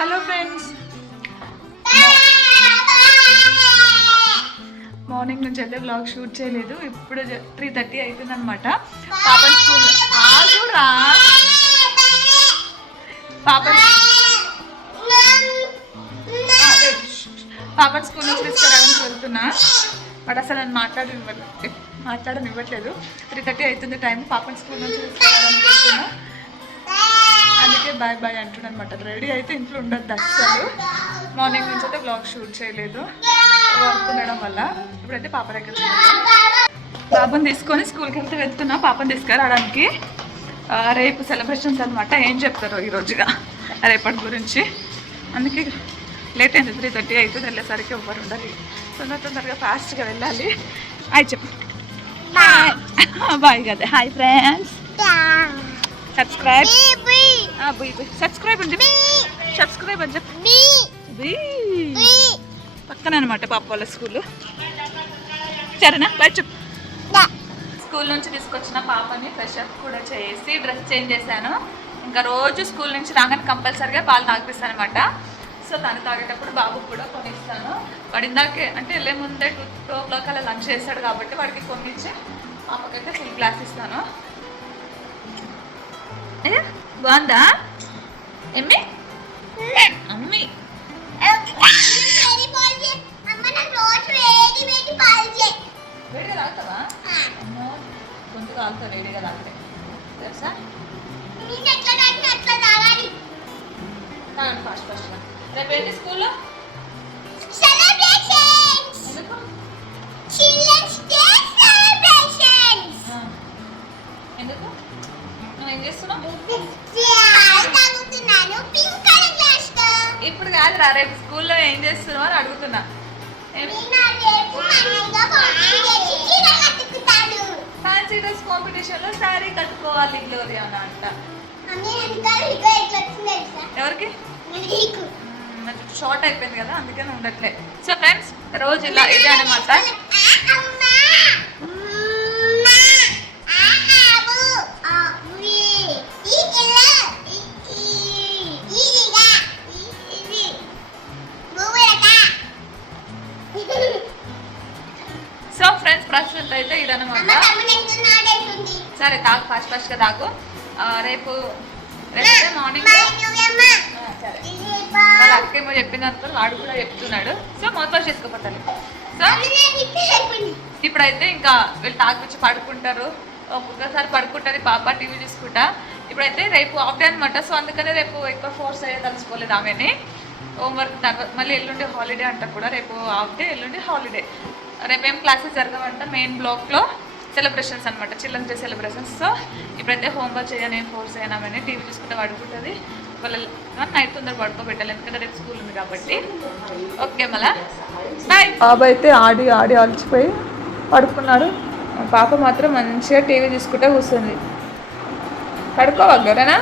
Hello friends, morning నుంచి అయితే vlog shoot చేయలేదు. ఇప్పుడు 3:30 అవుతుంది అనమాట. పాపన్ స్కూల్ ఆగురా, పాపన్ స్కూల్ నుంచి తీసుకురావడానికి వెళ్తున్నా. బట్ అసలు నన్ను మాట్లాడనివ్వట్లేదు. 3:30 అవుతుంది టైం. పాపన్ స్కూల్ నుంచి తీసుకురావడానికి వెళ్తున్నా, అందుకే బాయ్ బాయ్ అంటున్నాను అనమాట. రెడీ అయితే ఇంట్లో ఉండద్దు అస్సలు. మార్నింగ్ నుంచి అయితే బ్లాగ్ షూట్ చేయలేదు వర్క్ ఉండడం వల్ల. ఇప్పుడైతే పాప దగ్గర బాబుని తీసుకొని స్కూల్కి వెళ్తున్నా. పాపని తీసుకురావడానికి. రేపు సెలబ్రేషన్స్ అనమాట. ఏం చెప్తారో ఈరోజుగా రేపటి గురించి. అందుకే లేట్ అయింది. 3:30 అవుతుంది. వెళ్ళేసరికి ఎవ్వరు ఉండాలి. తొందరగా ఫాస్ట్గా వెళ్ళాలి. హాయ్ చెప్పు. బాయ్ కదా. హాయ్ ఫ్రెండ్స్, సబ్స్క్రైబ్ అండి. సబ్స్క్రైబ్ అని చెప్పి పక్కన అనమాట పాప వాళ్ళ స్కూల్. సరేనా? బాయ్ చెప్పు. స్కూల్ నుంచి తీసుకొచ్చిన పాపని ఫ్రెష్ అప్ కూడా చేసి డ్రెస్ చేంజ్ చేశాను. ఇంకా రోజు స్కూల్ నుంచి రాగానే కంపల్సరీగా పాలు తాగిపిస్తాను అనమాట. సో తను తాగేటప్పుడు బాబుకి కూడా కొనిస్తాను. వాడు ఇందాకే అంటే వెళ్ళే ముందే 2 o'clock అలా లంచ్ చేస్తాడు కాబట్టి వాడికి కొనిచ్చి పాపకైతే ఫుల్ క్లాస్ ఇస్తాను. బాగుందా ఎమ్మి? అమ్మి వేడిగా తాగుతావా? అమ్మో, గొంతు కాలుతా వేడిగా తాగితే. తెలుసా? ఫాస్ట్ ఫాస్ట్గా. రేపు ఏంటి స్కూల్లో? ఎందుకు? నువ్వేం చేస్తున్నావు? ఇప్పుడు కాదురా, రేపు స్కూల్లో ఏం చేస్తున్నావు అని అడుగుతున్నా. ఫ్యాన్సీ డ్రెస్ కాంపిటీషన్లో శారీ కట్టుకోవాలి గ్లోరియా అని అంట. ఎవరికి? షార్ట్ అయిపోయింది కదా, అందుకని ఉండట్లే. సో ఫ్రెండ్స్, రోజు ఇలా ఇదే అనమాట. సో ఫ్రెండ్స్, ప్రస్తుతం అయితే ఇదనమాట. సరే తాగు, ఫాస్ట్గా తాగు. రేపు మార్నింగ్ వాళ్ళ అక్కేమో చెప్పినంత వాడు కూడా చెప్తున్నాడు. సో మోత్ చేసుకోపోతాను. సో ఇప్పుడైతే ఇంకా వీళ్ళు తాగిపించి పడుకుంటారు. ఒక్కొక్కసారి పడుకుంటుంది పాప, టీవీ చూసుకుంటా. ఇప్పుడైతే రేపు ఆఫ్ డే అనమాట. సో అందుకనే రేపు ఎక్కువ ఫోర్స్ అయ్యే తలుచుకోలేదు ఆమెని. హోంవర్క్ తర్వాత మళ్ళీ ఎల్లుండి హాలిడే అంట కూడా. రేపు ఆఫ్ డే, ఎల్లుండి హాలిడే. రేపేం క్లాసెస్ జరగవంట. మెయిన్ బ్లాక్లో సెలబ్రేషన్స్ అనమాట, చిల్డ్రన్స్ డే సెలబ్రేషన్స్. సో ఇప్పుడైతే హోంవర్క్ చేయని, ఏం ఫోర్స్ అయినామని టీవీ చూసుకుంటే పడుకుంటుంది. వాళ్ళ నైట్ తొందర పడుకోబెట్టాలి, ఎందుకంటే రేపు స్కూల్ ఉంది కాబట్టి. ఓకే మళ్ళా బాయ్. బాబు అయితే ఆడి అలసిపోయి పడుకున్నాడు. పాప మాత్రం మంచిగా టీవీ చూసుకుంటే కూర్చుంది. పడుకోవాలేనా?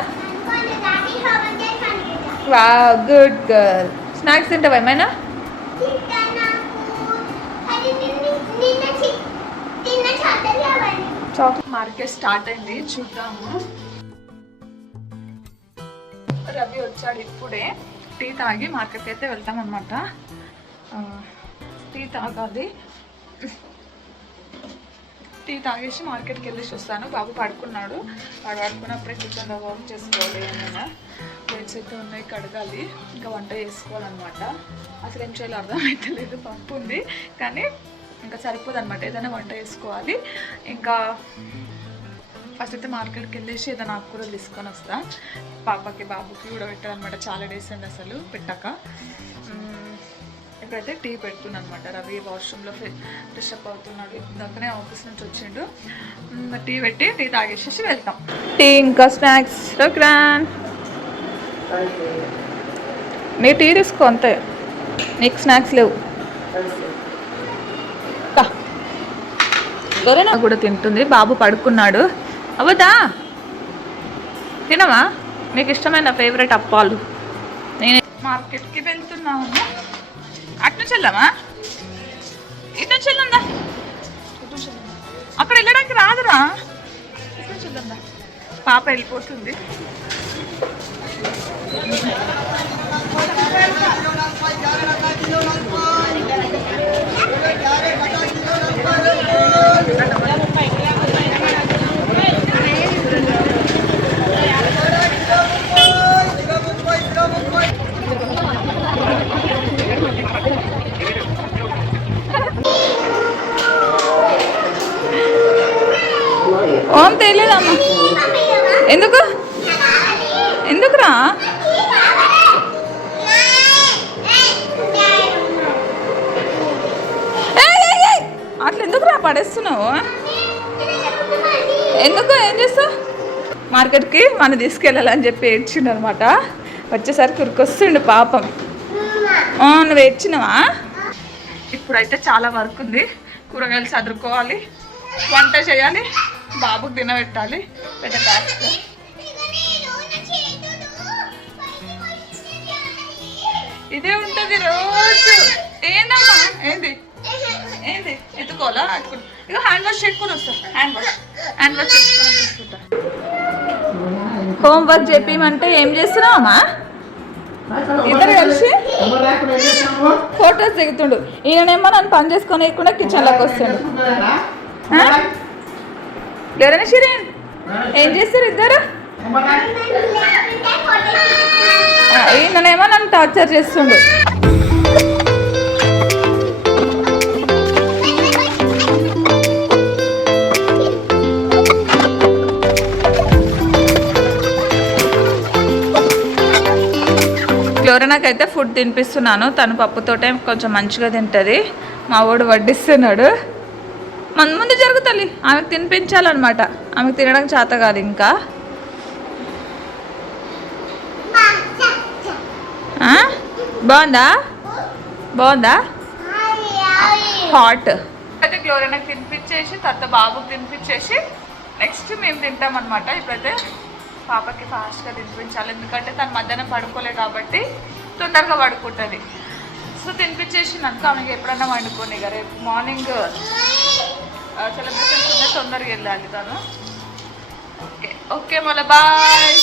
వా, గుడ్ గర్ల్. స్నాక్స్ తింటావా ఏమైనా? చాక్లెట్ మార్కెట్ స్టార్ట్ అయింది, చూద్దాము. రవి వచ్చాడు ఇప్పుడే. టీ తాగి మార్కెట్కి అయితే వెళ్తాం అనమాట. టీ తాగాలి. టీ తాగేసి మార్కెట్కి వెళ్ళేసి వస్తాను. బాబు పడుకున్నాడు. వాడు పడుకున్నప్పుడే కిచెన్ వర్క్ చేసుకోవాలి. ఏమైనా ప్లేట్స్ అయితే ఉన్నాయి, కడగాలి. ఇంకా వంట చేసుకోవాలన్నమాట. అసలు ఏం చేయాలో అర్థమైతే లేదు. పప్పు ఉంది కానీ ఇంకా సరిపోదు అనమాట. ఏదైనా వంట చేసుకోవాలి. ఇంకా ఫస్ట్ అయితే మార్కెట్కి వెళ్ళేసి ఏదైనా ఆకుకూరలు తీసుకొని వస్తా. పాపకి బాబుకి కూడా పెట్టాలన్నమాట. చాలా డేస్ అండి అసలు పెట్టాక. ఇప్పుడైతే టీ పెడుతున్నాను అనమాట. రవి వాష్రూమ్లో ఫ్రెష్ అప్ అవుతున్నాడు. ఇందాకనే ఆఫీస్ నుంచి వచ్చిండు. టీ పెట్టి టీ తాగేసేసి వెళ్తాం. టీ ఇంకా స్నాక్స్ గ్రాండ్. నీ టీ తీసుకో అంతే, నీకు స్నాక్స్ లేవు. ఎవరైనా కూడా తింటుంది. బాబు పడుకున్నాడు. అవదా తినవా? నీకు ఇష్టమైన ఫేవరెట్ అప్పాలు. నేను మార్కెట్కి వెళ్తున్నాను. అటు నుంచి వెళ్దామా? ఇటు నుంచి వెళ్దా? అక్కడ వెళ్ళడానికి రాదురా. ఇటు నుంచి వెళ్దా? పాప వెళ్ళిపోతుంది. ఎందుకు ఎందుకురా? అట్లా ఎందుకురా పడేస్తున్నావు? ఎందుకు ఏం చేస్తావు? మార్కెట్కి మనం తీసుకెళ్ళాలని చెప్పి ఏడ్చిండు అనమాట. వచ్చేసరికి ఉరికొస్తుండు పాపం. నువ్వు ఏడ్చినవా? ఇప్పుడైతే చాలా వర్క్ ఉంది. కూరగాయలు చదువుకోవాలి, వంట చేయాలి, బాబుకి తినబెట్టాలి. పెద్ద టాస్క్. ఇదే ఉంటుంది రోజు. ఏందమ్మా? ఏంది ఏంది ఎత్తుకోవాలా? ఇక హ్యాండ్ వాష్ చేసుకొని వస్తా. హ్యాండ్ వాష్ చేసుకొని తీసుకుంటా. హోంవర్క్ చెప్పమంటే ఏం చేస్తున్నావమ్మా? ఇద్దరు కలిసి ఫొటోస్ దిగుతుండు. ఈయనేమో నన్ను పని చేసుకొని వేయకుండా కిచెన్లోకి వస్తుండు. ఎవరైనా షిరీన్ ఏం చేస్తారు ఇద్దరు? ఈయననేమో నన్ను టార్చర్ చేస్తుండు. ఫ్లోరెనాకైతే ఫుడ్ తినిపిస్తున్నాను. తను పప్పుతోటే కొంచెం మంచిగా తింటుంది. మా వాడు వడ్డిస్తున్నాడు. ముందు జరుగుతుంది. ఆమెకు తినిపించాలన్నమాట. ఆమెకు తినడం చేత కాదు ఇంకా. బాగుందా? హాట్ అయితే ఫ్లోరెనాకి తినిపించేసి తర్వాత బాబుకి తినిపించేసి నెక్స్ట్ మేము తింటామన్నమాట. ఇప్పుడైతే పాపకి ఫాస్ట్గా తినిపించాలి. ఎందుకంటే తను మధ్యాహ్నం పడుకోలే కాబట్టి తొందరగా పడుకుంటుంది. సో తినిపించేసి నాకు ఆమెకి ఎప్పుడన్నా వండుకోని. ఇక రేపు మార్నింగ్ సెలబ్రేషన్స్ ఉన్నాయి, తొందరగా వెళ్ళాలి తను. ఓకే మళ్ళీ బాయ్.